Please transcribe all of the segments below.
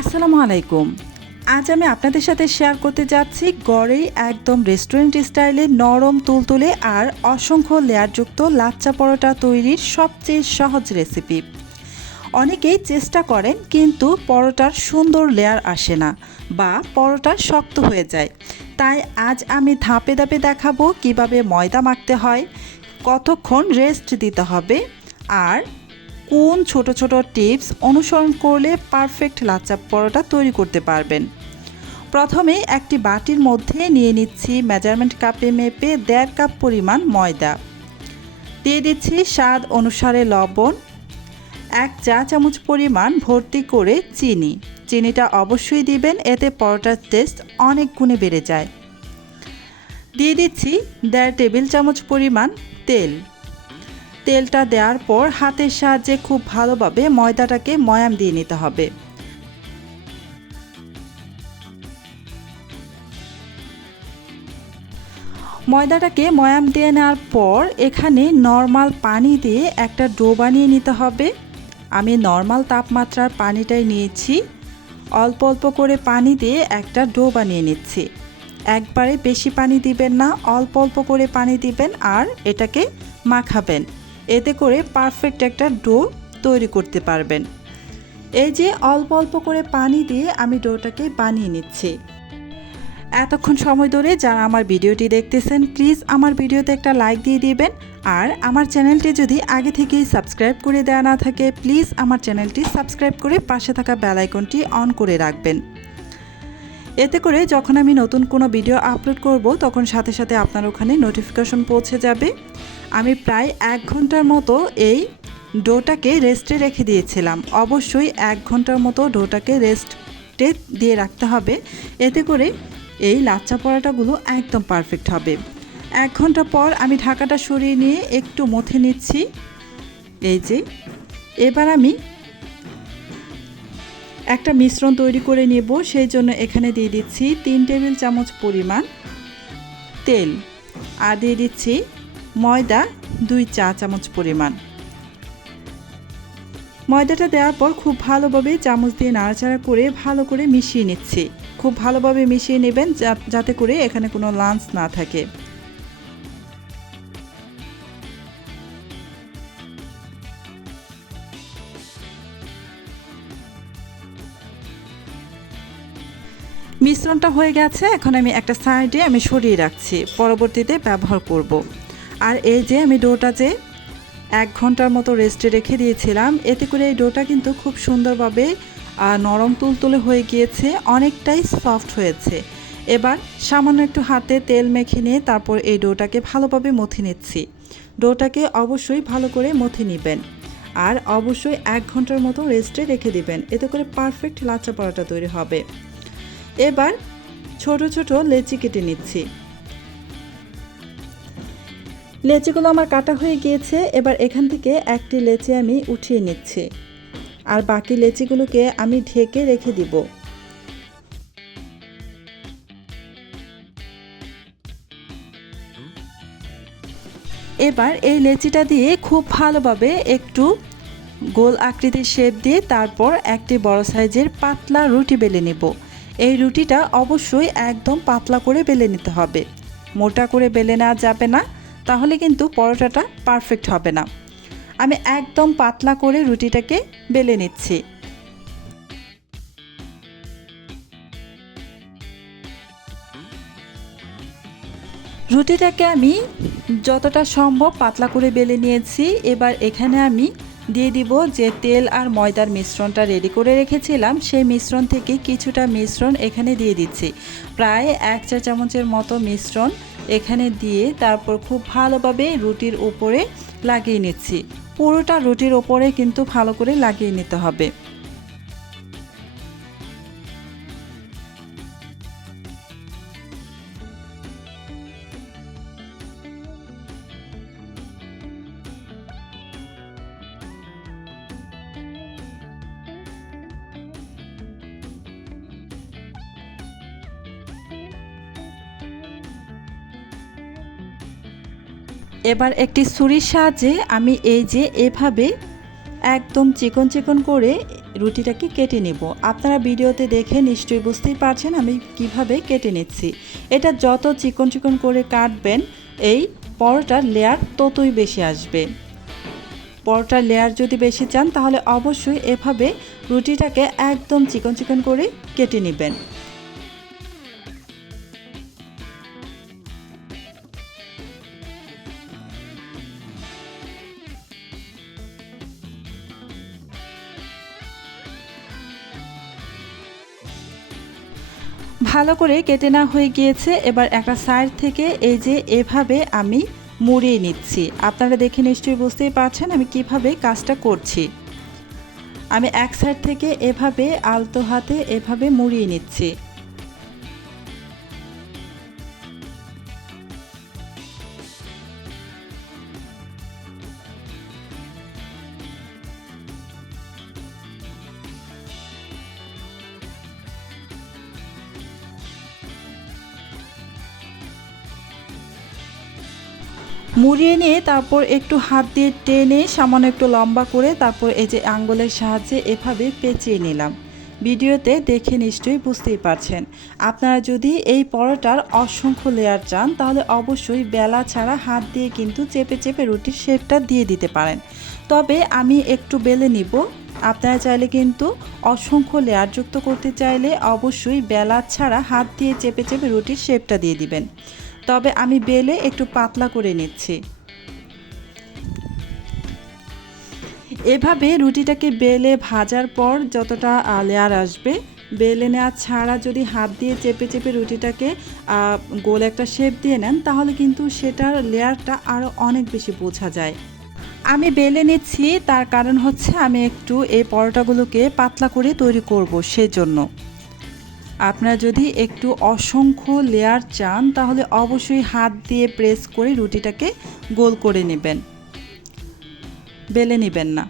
আসসালামু আলাইকুম। আজ আমি আপনাদের সাথে শেয়ার করতে যাচ্ছি গড়েই একদম রেস্টুরেন্ট স্টাইলে নরম তুলতুলে আর অসংখ্য লেয়ারযুক্ত লাচ্চা পরোটা তৈরির সবচেয়ে সহজ রেসিপি। অনেকেই চেষ্টা করেন কিন্তু পরোটার সুন্দর লেয়ার আসে না বা পরোটা শক্ত হয়ে যায়। তাই আজ আমি ধাপে ধাপে দেখাবো কিভাবে ময়দা মাখতে হয়, কতক্ষণ রেস্ট দিতে হবে আর কোন ছোট ছোট টিপস অনুসরণ করলে পারফেক্ট লাচ্চা পরোটা তৈরি করতে পারবেন। প্রথমে একটি বাটির মধ্যে নিয়ে নিচ্ছি মেজারমেন্ট কাপে মেপে 1.5 কাপ পরিমাণ ময়দা, দিয়ে দিচ্ছি স্বাদ অনুসারে লবণ, 1 চা চামচ পরিমাণ ভর্তি করে চিনিটা অবশ্যই দিবেন, এতে পরোটার টেস্ট অনেক গুণে বেড়ে যায়। দিয়ে দিচ্ছি 1.5 টেবিল চামচ পরিমাণ তেলটা দেওয়ার পর হাতের সাহায্যে খুব ভালোভাবে ময়দাটাকে ময়াম দিয়ে নিতে হবে। ময়দাটাকে ময়াম দিয়ে নেওয়ার পর এখানে নর্মাল পানি দিয়ে একটা ডো বানিয়ে নিতে হবে। আমি নর্মাল তাপমাত্রার পানিটাই নিয়েছি, অল্প অল্প করে পানি দিয়ে একটা ডো বানিয়ে নিচ্ছি। একবারে বেশি পানি দিবেন না, অল্প অল্প করে পানি দিবেন আর এটাকে মাখাবেন, এতে করে পারফেক্ট একটা ডো তৈরি করতে পারবেন। এই যে অল্প অল্প করে পানি দিয়ে আমি ডোটাকে বানিয়ে নিচ্ছি। এতক্ষণ সময় ধরে যারা আমার ভিডিওটি দেখতেছেন প্লিজ আমার ভিডিওতে একটা লাইক দিয়ে দিবেন, আর আমার চ্যানেলটি যদি আগে থেকেই সাবস্ক্রাইব করে দেওয়া না থাকে প্লিজ আমার চ্যানেলটি সাবস্ক্রাইব করে পাশে থাকা বেল আইকনটি অন করে রাখবেন। এতে করে যখন আমি নতুন কোনো ভিডিও আপলোড করব তখন সাথে সাথে আপনার ওখানে নোটিফিকেশন পৌঁছে যাবে। আমি প্রায় 1 ঘন্টার মতো এই ডোটাকে রেস্টে রেখে দিয়েছিলাম। অবশ্যই 1 ঘন্টার মতো ডোটাকে রেস্টে দিয়ে রাখতে হবে, এতে করে এই লাচ্চা পরোটাগুলো একদম পারফেক্ট হবে। 1 ঘন্টা পর আমি ঢাকাটা সরিয়ে নিয়ে একটু মথে নিচ্ছি। এই যে এবার আমি একটা মিশ্রণ তৈরি করে নেব, সেই জন্য এখানে দিয়ে দিচ্ছি 3 টেবিল চামচ পরিমাণ তেল আর দিয়ে দিচ্ছি ময়দা 2 চা চামচ পরিমাণ। ময়দাটা দেওয়ার পর খুব ভালোভাবে চামচ দিয়ে নাড়াচাড়া করে ভালো করে মিশিয়ে নিচ্ছি। খুব ভালোভাবে মিশিয়ে নেবেন যাতে করে এখানে কোনো লাঞ্চ না থাকে। মিশ্রণটা হয়ে গেছে, এখন আমি একটা সাইডে সরিয়ে রাখছি, পরবর্তীতে ব্যবহার করব। আর এই যে আমি ডোটা যে 1 ঘন্টার মতো রেস্টে রেখে দিয়েছিলাম, এতে করে এই ডোটা কিন্তু খুব সুন্দরভাবে নরম তুলতুলে হয়ে গিয়েছে, অনেকটাই সফট হয়েছে। এবার সামান্য একটু হাতে তেল মেখে নিয়ে তারপর এই ডোটাকে ভালোভাবে মথে নিচ্ছি। ডোটাকে অবশ্যই ভালো করে মথে নেবেন আর অবশ্যই 1 ঘন্টার মতো রেস্টে রেখে দিবেন, এতে করে পারফেক্ট লাচ্চা পরোটা তৈরি হবে। এবার ছোট ছোট লেচি কেটে নিচ্ছি। লেচিগুলো আমার কাটা হয়ে গিয়েছে, এবার এখান থেকে একটি লেচি আমি উঠিয়ে নিচ্ছি আর বাকি লেচিগুলোকে আমি ঢেকে রেখে দিব। এবার এই লেচিটা দিয়ে খুব ভালোভাবে একটু গোল আকৃতির শেপ দিয়ে তারপর একটি বড় সাইজের পাতলা রুটি বেলে নেব। এই রুটিটা অবশ্যই একদম পাতলা করে বেলে নিতে হবে, মোটা করে বেলে নেওয়া যাবে না, তাহলে কিন্তু পরোটাটা পারফেক্ট হবে না। আমি একদম পাতলা করে রুটিটাকে বেলে নিচ্ছি। রুটিটাকে আমি যতটা সম্ভব পাতলা করে বেলে নিয়েছি। এবার এখানে আমি দিয়ে দিব যে তেল আর ময়দার মিশ্রণটা রেডি করে রেখেছিলাম, সেই মিশ্রণ থেকে কিছুটা মিশ্রণ এখানে দিয়ে দিচ্ছি। প্রায় 1 চা চামচের মতো মিশ্রণ এখানে দিয়ে তারপর খুব ভালোভাবে রুটির উপরে লাগিয়ে নিচ্ছি। পুরোটা রুটির উপরে কিন্তু ভালো করে লাগিয়ে নিতে হবে। এবার একটি ছুরির সাহায্যে আমি এই যে এভাবে একদম চিকন চিকন করে রুটিটাকে কেটে নেব। আপনারা ভিডিওতে দেখে নিশ্চয়ই বুঝতেই পারছেন আমি কিভাবে কেটে নিচ্ছি। এটা যত চিকন চিকন করে কাটবেন এই পরোটার লেয়ার ততই বেশি আসবে। পরোটার লেয়ার যদি বেশি চান তাহলে অবশ্যই এভাবে রুটিটাকে একদম চিকন চিকন করে কেটে নেবেন। ভালো করে কেটে নেওয়া হয়ে গিয়েছে। এবার একটা সাইড থেকে এই যে এভাবে আমি মুড়িয়ে নিচ্ছি। আপনারা দেখে নিশ্চয়ই বুঝতেই পারছেন আমি কিভাবে কাজটা করছি। আমি এক সাইড থেকে এভাবে আলতো হাতে এভাবে মুড়িয়ে নিচ্ছি। মুড়িয়ে নিয়ে তারপর একটু হাত দিয়ে টেনে সামান্য একটু লম্বা করে তারপর এই যে আঙ্গুলের সাহায্যে এভাবে পেঁচিয়ে নিলাম। ভিডিওতে দেখে নিশ্চয়ই বুঝতেই পারছেন। আপনারা যদি এই পরোটার অসংখ্য লেয়ার চান তাহলে অবশ্যই বেলা ছাড়া হাত দিয়ে কিন্তু চেপে চেপে রুটির শেপটা দিয়ে দিতে পারেন। তবে আমি একটু বেলে নিব। আপনারা চাইলে কিন্তু অসংখ্য লেয়ার যুক্ত করতে চাইলে অবশ্যই বেলা ছাড়া হাত দিয়ে চেপে চেপে রুটির শেপটা দিয়ে দিবেন। তবে আমি বেলে একটু পাতলা করে নিচ্ছি। এভাবে রুটিটাকে বেলে ভাজার পর যতটা লেয়ার আসবে বেলে নেওয়া ছাড়া যদি হাত দিয়ে চেপে চেপে রুটিটাকে গোল একটা শেপ দিয়ে নেন তাহলে কিন্তু সেটার লেয়ারটা আরও অনেক বেশি বোঝা যায়। আমি বেলে নিচ্ছি তার কারণ হচ্ছে আমি একটু এই পরোটাগুলোকে পাতলা করে তৈরি করব সেজন্য। আপনারা যদি একটু অসংখ্য লেয়ার চান তাহলে অবশ্যই হাত দিয়ে প্রেস করে রুটিটাকে গোল করে নেবেন, বেলে নেবেন না।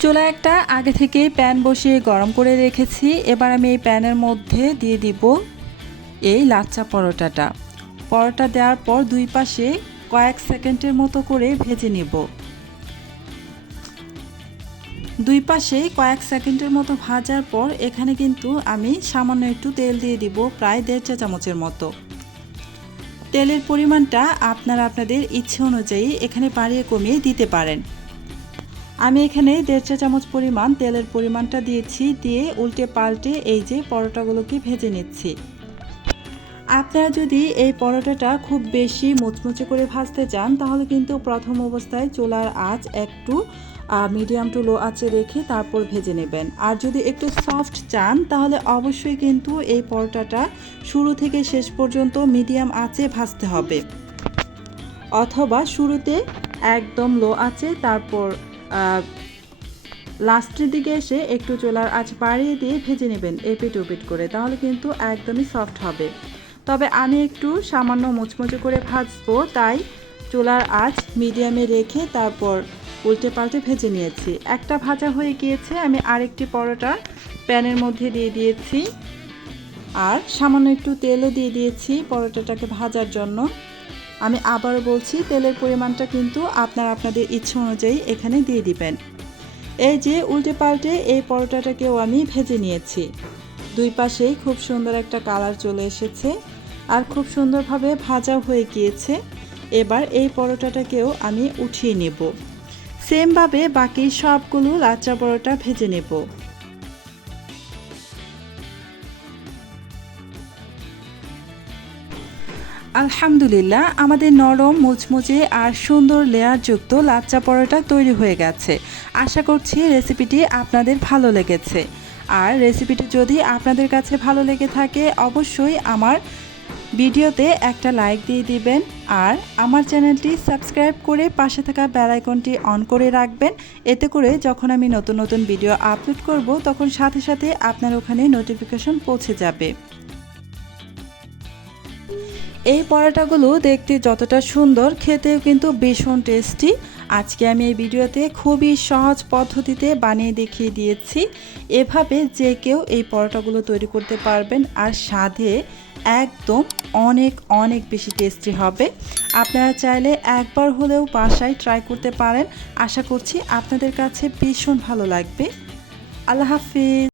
চুলায় একটা আগে থেকে প্যান বসিয়ে গরম করে রেখেছি। এবার আমি এই প্যানের মধ্যে দিয়ে দিব এই লাচ্চা পরোটাটা। পরোটা দেওয়ার পর দুই পাশে কয়েক সেকেন্ডের মতো করে ভেজে নেব। দুই পাশে কয়েক সেকেন্ডের মতো ভাজার পর এখানে কিন্তু আমি সামান্য একটু তেল দিয়ে দিব, প্রায় 1.5 চা চামচের মতো। তেলের পরিমাণটা আপনারা আপনাদের ইচ্ছে অনুযায়ী এখানে বাড়িয়ে কমিয়ে দিতে পারেন। আমি এখানে 1.5 চা চামচ পরিমাণ তেলের পরিমাণটা দিয়েছি, দিয়ে উল্টে পাল্টে এই যে পরোটাগুলোকে ভেজে নিচ্ছি। আপনারা যদি এই পরোটাটা খুব বেশি মুচমুচে করে ভাজতে চান তাহলে কিন্তু প্রথম অবস্থায় চুলার আঁচ একটু মিডিয়াম টু লো আঁচে রেখে তারপর ভেজে নেবেন। আর যদি একটু সফট চান তাহলে অবশ্যই কিন্তু এই পরোটাটা শুরু থেকে শেষ পর্যন্ত মিডিয়াম আঁচে ভাজতে হবে, অথবা শুরুতে একদম লো আঁচে তারপর লাস্টের দিকে এসে একটু চুলার আঁচ বাড়িয়ে দিয়ে ভেজে নেবেন এপিট ওপিট করে, তাহলে কিন্তু একদমই সফট হবে। তবে আমি একটু সামান্য মুচমুচে করে ভাজবো, তাই চুলার আঁচ মিডিয়ামে রেখে তারপর উল্টে পাল্টে ভেজে নিয়েছি। একটা ভাজা হয়ে গিয়েছে, আমি আরেকটি পরোটা প্যানের মধ্যে দিয়ে দিয়েছি আর সামান্য একটু তেলও দিয়ে দিয়েছি পরোটাটাকে ভাজার জন্য। আমি আবারও বলছি তেলের পরিমাণটা কিন্তু আপনারা আপনাদের ইচ্ছে অনুযায়ী এখানে দিয়ে দিবেন। এই যে উল্টে পাল্টে এই পরোটাটাকেও আমি ভেজে নিয়েছি। দুই পাশেই খুব সুন্দর একটা কালার চলে এসেছে আর খুব সুন্দরভাবে ভাজা হয়ে গিয়েছে। এবার এই পরোটাটাকেও আমি উঠিয়ে নেব। সেমভাবে বাকি সবগুলো লাচ্চা পরোটা ভেজে নেব। আলহামদুলিল্লাহ, আমাদের নরম মুচমুচে আর সুন্দর লেয়ারযুক্ত লাচ্চা পরোটা তৈরি হয়ে গেছে। আশা করছি রেসিপিটি আপনাদের ভালো লেগেছে। আর রেসিপিটি যদি আপনাদের কাছে ভালো লেগে থাকে অবশ্যই আমার ভিডিওতে একটা লাইক দিয়ে দিবেন আর আমার চ্যানেলটি সাবস্ক্রাইব করে পাশে থাকা বেল আইকনটি অন করে রাখবেন। এতে করে যখন আমি নতুন নতুন ভিডিও আপলোড করব তখন সাথে সাথে আপনার ওখানে নোটিফিকেশন পৌঁছে যাবে। এই পরোটাগুলো দেখতে যতটা সুন্দর খেতেও কিন্তু ভীষণ টেস্টি। আজকে আমি এই ভিডিওতে খুবই সহজ পদ্ধতিতে বানিয়ে দেখিয়ে দিয়েছি। এভাবে যে কেউ এই পরোটাগুলো তৈরি করতে পারবেন আর স্বাদে একদম অনেক অনেক বেশি টেস্টি হবে। আপনারা চাইলে একবার হলেও বাসায় ট্রাই করতে পারেন। আশা করছি আপনাদের কাছে ভীষণ ভালো লাগবে। আল্লাহ হাফিজ।